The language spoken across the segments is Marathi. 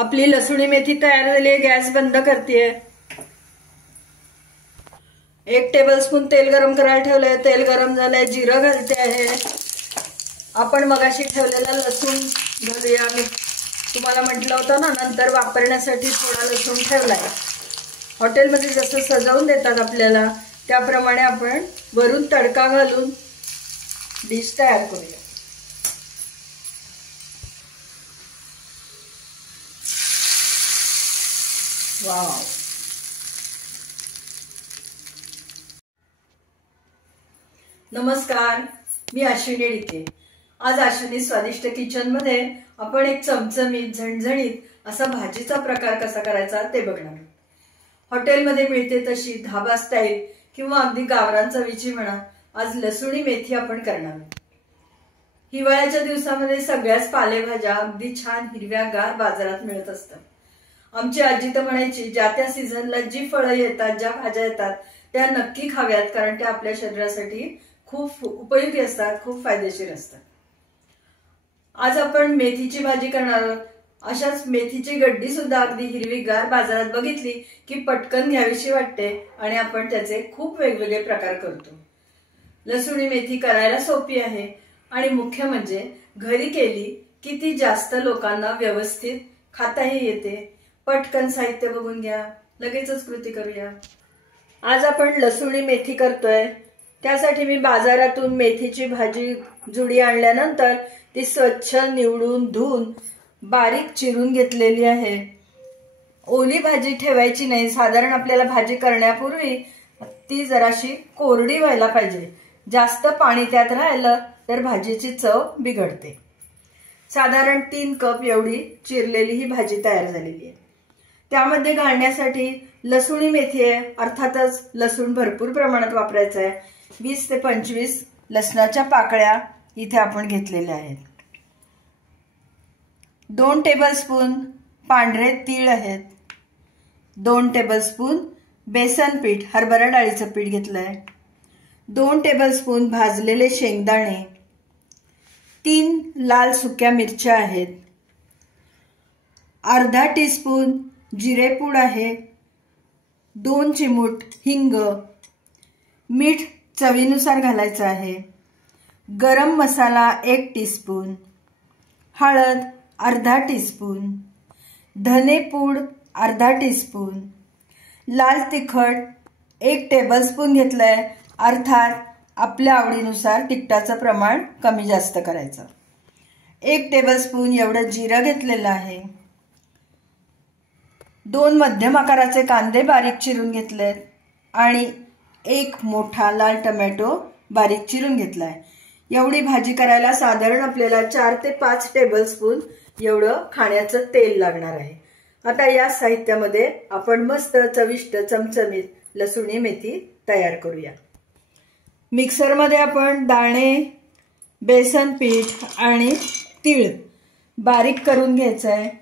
आपली लसूणी मेथी तयार झाली आहे। गॅस बंद करतेय। 1 टेबलस्पून तेल गरम करायला ठेवलंय। तेल गरम झालंय, जिरं घालते आहे। आपण मगाशी ठेवलेला लसूण घालूया। मी तुम्हाला म्हटलं होतं ना नंतर वापरण्यासाठी थोडा लसूण ठेवलाय। हॉटेलमध्ये जसं सजवून देतात आपल्याला त्याप्रमाणे आपण वरून तडका घालून डिश तयार करूया। वाव, नमस्कार, मी अश्विनी डिके। आज अश्विनी स्वादिष्ट किचन मध्ये आपण एक चमचमीत झणझणीत असा भाजीचा प्रकार कसा करायचा ते बघणार आहोत। हॉटेलमध्ये मिळते तशी धाबा स्टाईल किंवा अगदी गावरान चवीची म्हणा, आज लसूणी मेथी आपण करणार आहोत। हिवाळ्याच्या दिवसामध्ये सगळ्याच पालेभाज्या अगदी छान हिरव्यागार बाजारात मिळत असतात। आमची आजी तर म्हणायची ज्या त्या सीझनला जी फळं येतात, ज्या भाज्या येतात त्या नक्की खाव्यात, कारण त्या आपल्या शरीरासाठी खूप उपयोगी असतात, खूप फायदेशीर असतात। आज आपण मेथीची भाजी करणार आहोत। अशाच मेथीची गड्डी सुद्धा अगदी हिरवीगार बाजारात बघितली की पटकन घ्यावीशी वाटते आणि आपण त्याचे खूप वेगवेगळे प्रकार करतो। लसूणी मेथी करायला सोपी आहे आणि मुख्य म्हणजे घरी केली की ती जास्त लोकांना व्यवस्थित खाताही येते। पटकन साहित्य बघून घ्या, लगेचच कृती करूया। आज आपण लसूणी मेथी करतोय, त्यासाठी मी बाजारातून मेथीची भाजी जुडी आणल्यानंतर ती स्वच्छ निवडून धुवून बारीक चिरून घेतलेली आहे। ओली भाजी ठेवायची नाही, साधारण आपल्याला भाजी करण्यापूर्वी ती जराशी कोरडी व्हायला पाहिजे। जास्त पाणी त्यात राहिलं तर भाजीची चव बिघडते। साधारण 3 कप एवढी चिरलेली ही भाजी तयार झालेली आहे। त्यामध्ये घालण्यासाठी लसूणी मेथी आहे, अर्थातच लसूण भरपूर प्रमाणात वापरायचा आहे। 20 ते 25 लसणाच्या पाकळ्या इथे आपण घेतलेल्या आहेत। 2 टेबलस्पून पांढरे तीळ आहेत। 2 टेबलस्पून बेसन पीठ, हरभरा डाळीचं पीठ घेतलंय। 2 टेबलस्पून भाजलेले शेंगदाणे, 3 लाल सुक्या मिरच्या आहेत। अर्धा टीस्पून जिरेपूड आहे। 2 चिमूट हिंग, मीठ चवीनुसार घालायचं आहे। गरम मसाला 1 टीस्पून, हळद अर्धा टीस्पून, धनेपूड अर्धा टीस्पून, लाल तिखट 1 टेबलस्पून घेतलंय। अर्थात आपल्या आवडीनुसार तिखटाचं प्रमाण कमी जास्त करायचं। 1 टेबलस्पून एवढं जिरं घेतलेलं आहे। 2 मध्यम आकाराचे कांदे बारीक चिरून घेतलेत आणि 1 मोठा लाल टोमॅटो बारीक चिरून घेतलाय। एवढी भाजी करायला साधारण आपल्याला 4 ते 5 टेबलस्पून एवढं खाण्याचं तेल लागणार आहे। आता या साहित्यामध्ये आपण मस्त चविष्ट चमचमीत लसूणी मेथी तयार करूया। मिक्सरमध्ये आपण दाणे, बेसन पीठ आणि तीळ बारीक करून घ्यायचं आहे।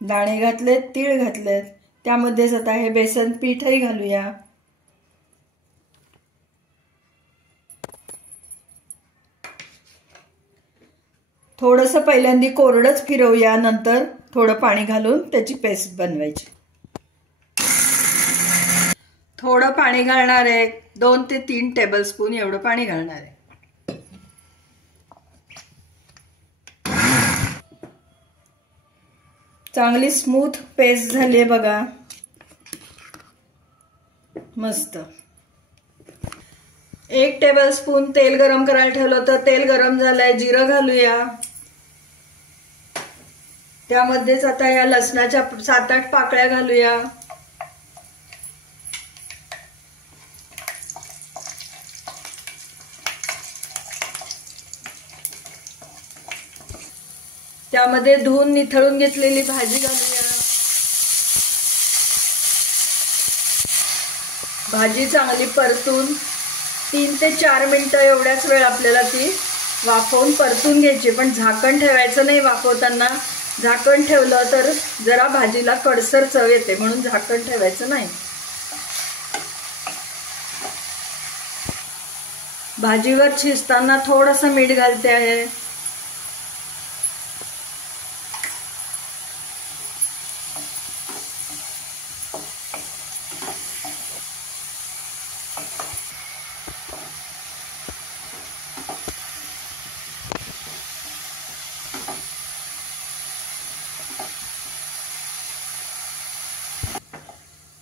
दाणे घातलेत, तीळ घातलेत, त्यामध्येच आता हे बेसन पीठही घालूया। थोडंसं पहिल्यांदा कोरडंच फिरवूया, नंतर थोडं पाणी घालून त्याची पेस्ट बनवायची। थोडं पाणी घालणार आहे, 2 ते 3 टेबलस्पून एवढं पाणी घालणार आहे। चांगली स्मूथ पेस्ट झाली आहे बघा, मस्त। 1 टेबलस्पून तेल गरम करायला ठेवलं होतं, तेल गरम झालंय, जिरं घालूया। त्यामध्येच आता या लसणाच्या 7-8 पाकळ्या घालूया। त्यामध्ये धुवून निथळून घेतलेली भाजी घालूया। भाजी चांगली परतून 3 ते 4 मिनिटं एवढ्याच वेळ आपल्याला ती वाफवून परतून घ्यायची, पण झाकण ठेवायचं नाही। वाफवताना झाकण ठेवलं तर जरा भाजीला कडसर चव येते, म्हणून झाकण ठेवायचं नाही। भाजीवर शिजताना थोडंसं मीठ घालते आहे.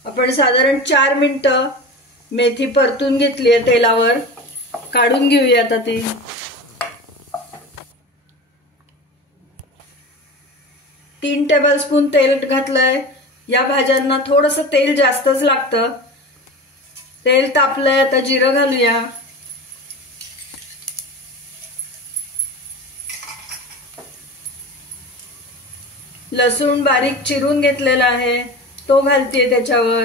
आपण साधारण 4 मिनिटं मेथी परतून घेतली आहे तेलावर. काढून घेऊया आता ती. तीन टेबलस्पून तेल घातलंय. या भाज्यांना थोडंसं तेल जास्तच लागतं. तेल तापलंय, आता जिरं घालूया. लसूण बारीक चिरून घेतलेला आहे तो घालते त्याच्यावर.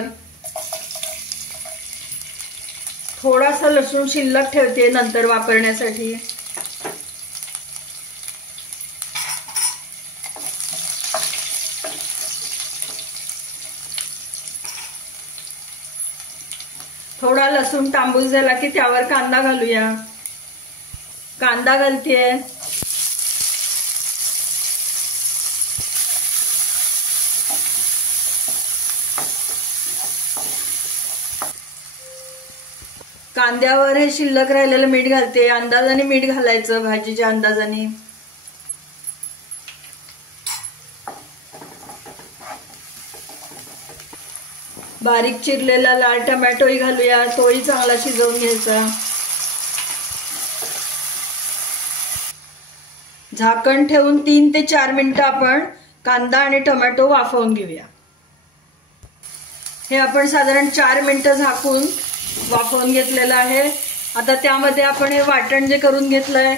थोडासा लसूण शिल्लक ठेवते नंतर वापरण्यासाठी. थोडा लसूण तांबूस झाला की त्यावर कांदा घालूया. कांदा घालतेय. कांद्यावर हे शिल्लक राहिलेलं मीठ घालते. अंदाजाने मीठ घालायचं, भाजीच्या अंदाजाने. बारीक चिरलेला लाल टोमॅटोही घालूया. तोही चांगला शिजवून घ्यायचा. झाकण ठेवून 3 ते 4 मिनिटं आपण कांदा आणि टोमॅटो वाफवून घेऊया. हे आपण साधारण 4 मिनिटं झाकून वाफवून घेतलेलं आहे. आता त्यामध्ये आपण हे वाटण जे करून घेतलंय,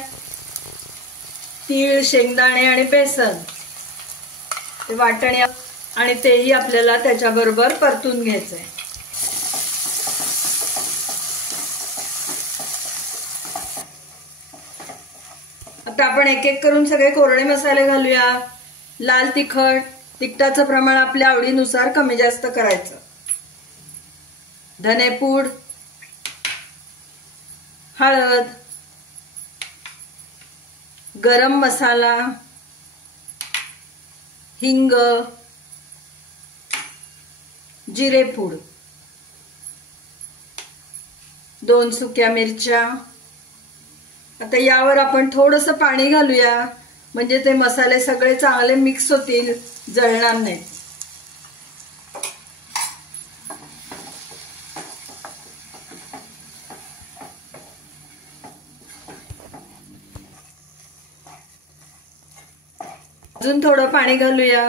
तीळ, शेंगदाणे आणि बेसन, ते वाटण आणि तेही आपल्याला त्याच्याबरोबर परतून घ्यायचंय. आता आपण एक एक करून सगळे कोरडे मसाले घालूया. लाल तिखट, तिखटाचं प्रमाण आपल्या आवडीनुसार कमी जास्त करायचं. धनेपूड, हळद, गरम मसाला, हिंग, जिरेपूड, 2 सुक्या मिरच्या. आता यावर आपण थोडंसं पाणी घालूया म्हणजे ते मसाले सगळे चांगले मिक्स होतील, जळणार नाही. अजून थोडं पाणी घालूया.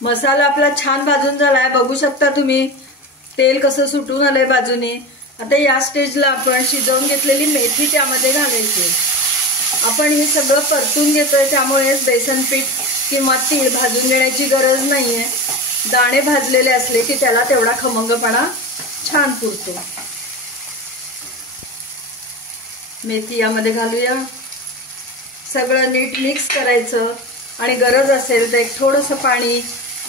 मसाला आपला छान भाजून झालाय, बघू शकता तुम्ही तेल कसं सुटून आलंय बाजूने. आता या स्टेजला आपण शिजवून घेतलेली मेथी त्यामध्ये घालायची. आपण हे सगळं परतून घेतोय त्यामुळे बेसन पीठ किंवा तीळ भाजून घेण्याची गरज नाहीये. दाणे भाजलेले असले की त्याला तेवढा खमंगपणा छान पुरतो. मेथी यामध्ये घालूया. सगळं नीट मिक्स करायचं आणि गरज असेल तर एक थोडंसं पाणी,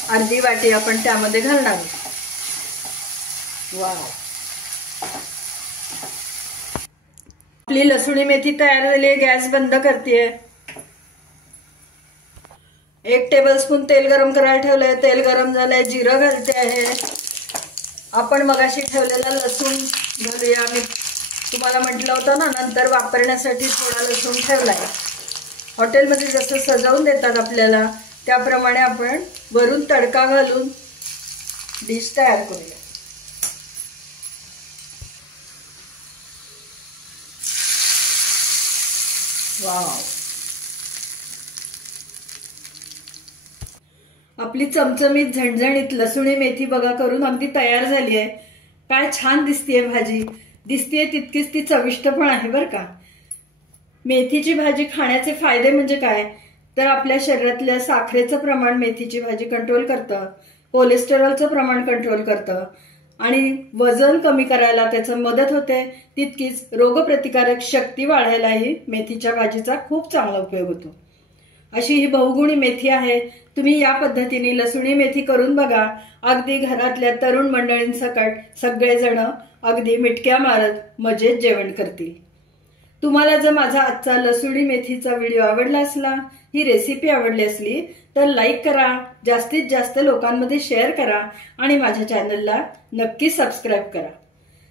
अर्धी वाटी आपण त्यामध्ये घालणार. वाव, आपली लसूणी मेथी तयार झाली आहे. गॅस बंद करतेय. 1 टेबलस्पून तेल गरम करायला ठेवलंय. तेल गरम झालंय. जिरं घालते आहे. आपण मगाशी ठेवलेला लसूण घालूया. मी तुम्हाला म्हटलं होतं ना नंतर वापरण्यासाठी थोडा लसूण ठेवलाय. हॉटेलमध्ये जसं सजवून देतात आपल्याला त्याप्रमाणे आपण वरून तडका घालून डिश तयार करूया. वाव, आपली चमचमीत झणझणीत लसूणी मेथी बघा करून अगदी तयार झाली आहे. काय छान दिसतीये भाजी. दिसतीये तितकीच ती चविष्ट पण आहे बरं का. मेथीची भाजी खाण्याचे फायदे म्हणजे काय तर आपल्या शरीरातल्या साखरेचं प्रमाण मेथीची भाजी कंट्रोल करतं, कोलेस्टेरॉलचं प्रमाण कंट्रोल करतं आणि वजन कमी करायला त्याचं मदत होते, तितकीच रोगप्रतिकारक शक्ती वाढायलाही मेथीच्या भाजीचा खूप चांगला उपयोग होतो। अशी ही बहुगुणी मेथी आहे। तुम्ही या पद्धतीने लसुणी मेथी करून बघा। अगदी घरातल्या तरुण मंडळींसकट सगळेजण अगदी मिटक्या मारत मजेत जेवण करतील। तुम्हाला जर माझा आजचा लसुणी मेथीचा व्हिडिओ आवडला असला, ही रेसिपी आवडली असली तर लाईक करा, जास्तीत जास्त लोकांमध्ये शेअर करा आणि माझ्या चॅनलला नक्की सबस्क्राईब करा।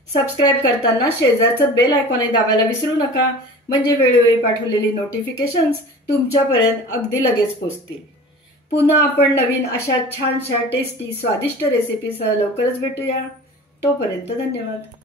सबस्क्राईब करताना शेजारचं बेल आयकॉन दाबायला विसरू नका, म्हणजे वेळोवेळी पाठवलेली नोटिफिकेशन्स तुमच्यापर्यंत अगदी लगेच पोहोचतील। पुन्हा आपण नवीन अशा छानशा टेस्टी स्वादिष्ट रेसिपीसह लवकरच भेटूया। तोपर्यंत धन्यवाद।